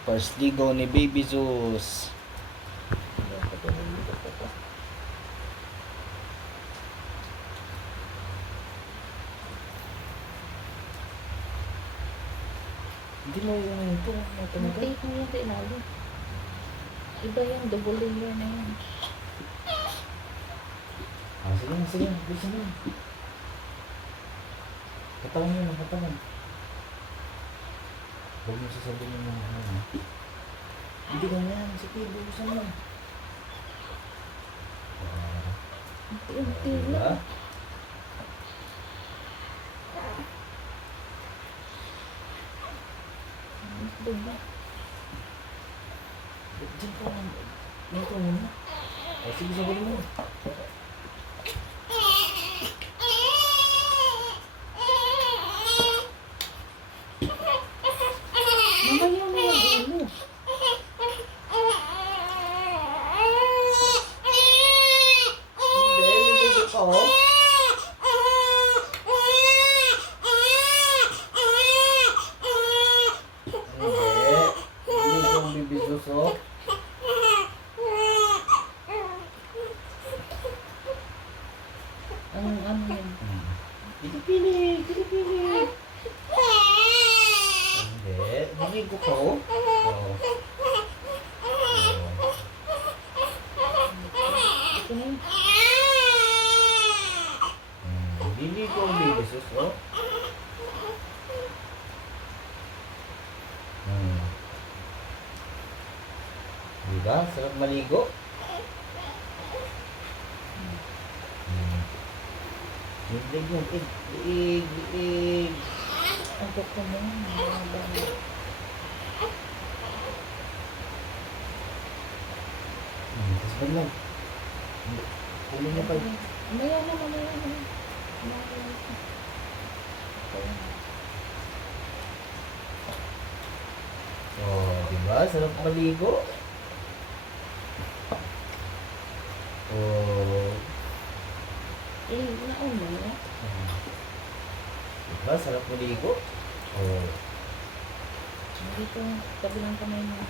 First ligo ni Baby Zeus. Hindi mo yung ito. Matay mo yan sa ilalim. Iba yung double layer na yan. Sige na, sige na. Bilisan mo. Katawan mo, katawan. Huwag mo sasabihin mo ano. Hindi ganyan. Sige, bilisan mo. Unti-unti Diba? lang. Diba? Diyan ka lang. Nito mo. Sige, sabihin mo. Mamaya na yung ulo. Hindi, niligo ka oh. Hindi, niligo ang Baby Zeus oh. Ano yan? Pili-pili, pili-pili. Hindi, niligo ka oh. Oh. Ito na yun. Niligo ang Baby Zeus oh. Diba? Sarap maligo. Liig yan, liig. Ang kuko mo. Tapos ba lang? Huli na pala. Mamaya na. Mamaya na. Oh, diba? Sarap maligo. Oh. Nauna na. Diba? Sarap maligo. Oh. Dito, kabilang kamay mo.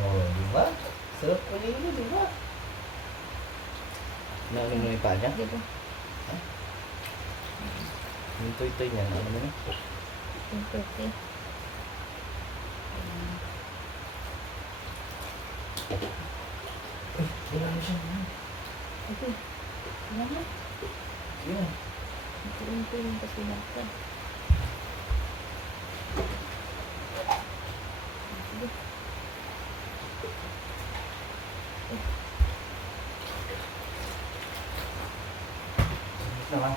Oh, diba? Sarap maligo, diba? Ano mo yung paa niya? Dito. Yung toy-toy niya, ano mo na? Okay. Wala mo siya. Okay. Ano? Yan. Ito yung kasinata. Sige. Ito ha.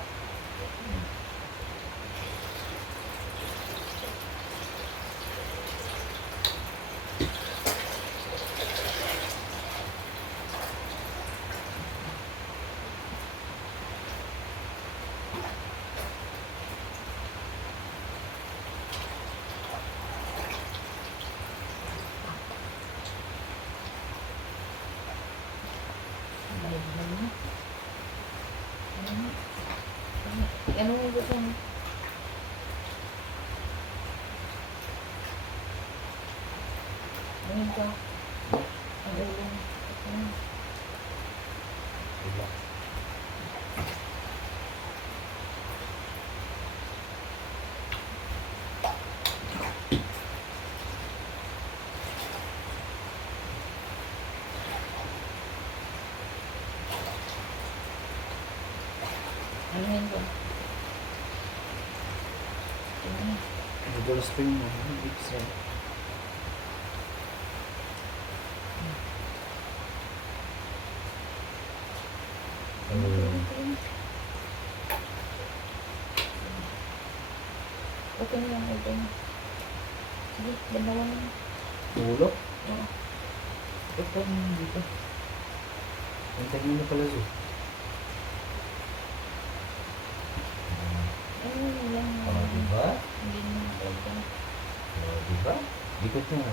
Ano mo ba itong ano ka? Ang ulo. Diba? Ano yun ba? Nagulas pa yun. Big sen. Okay na lang, okay na. Sige, dalawa na. Ulo? Oo. Ito dito. Hintay mo na pala Zo. Ano lang. Oh, diba? Hindi na okay. Oh, diba? Likot mo.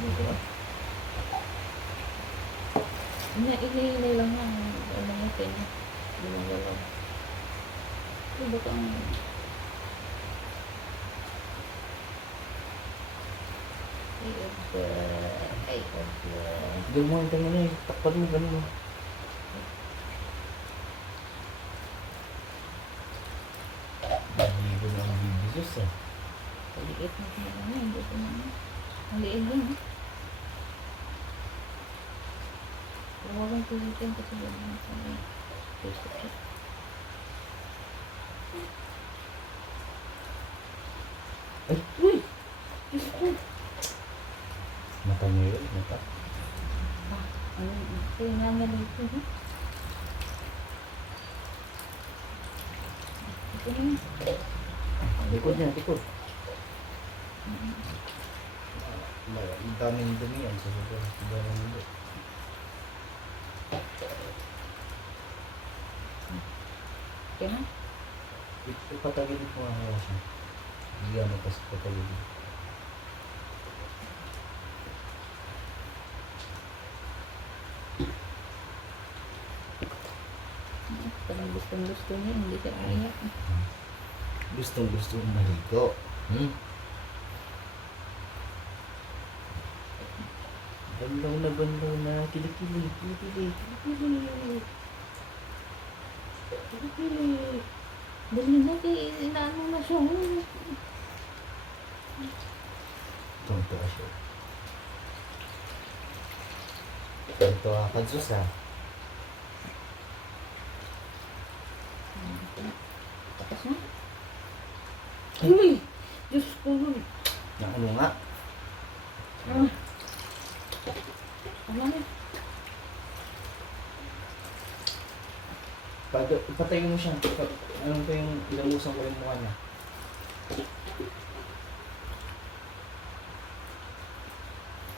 Diba? Inailay lang ang ano natin. Gumagalaw. Ay, baka ang... Ay, oba. Ay, oba. Doon mo yung tangan eh. Takpan mo, ganun mo. Naligo na ang baby Zeus ah. Paliit na siya na. Hindi ko na. Ang liit din, ha? Huwag mong pilitin kasi wala na sa Facebook. Ay, Uy! Diyos ko! mata niyo yun, mata. Ano? Kaya nga nga dito, ha? Ito na. Likod niya, likod. Ang daming dumi yan sa sobrang. Daming dumi. Kaya na? Ipatagilid mo ang hawas mo. Bigyan mo kasi patagilid. Parang gustong-gusto niya, hindi siya ayak. Gustong-gusto mong maligo. Banlaw na, kilikili, kilikili, kilikili. Pili. Dali na kay inaano na siya. Tuntua siya. Tuntua ka, Diyos ah. Tapos na. Uy! Diyos ko nun. Na ano nga? Ano na? Pag ipatayin mo siya, anong ko yung ilamusan ko yung mukha niya?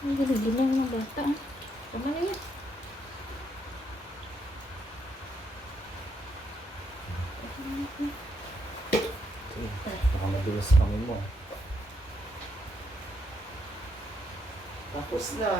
Ang gilang ng bata. Tama na yan. Baka madulas sa kami mo. Tapos na.